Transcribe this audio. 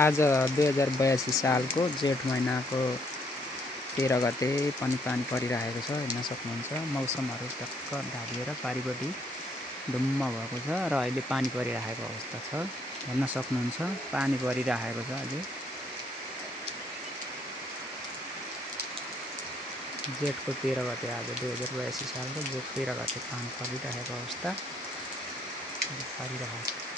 आज 2082 सालको जेठ महिनाको 13 गते पनि पानी परिरहेको छ। हेर्न सक्नुहुन्छ मौसमहरू टक्क ढालिएर पारिपट्टि ढुम्म भएको छ र अहिले पानी परिरहेको अवस्था छ। हेर्न सक्नुहुन्छ पानी परिरहेको छ। अहिले जेठको 13 गते आज 2082 सालको जेठ 13 गते पानी परिरहेको अवस्था परिरहेको छ।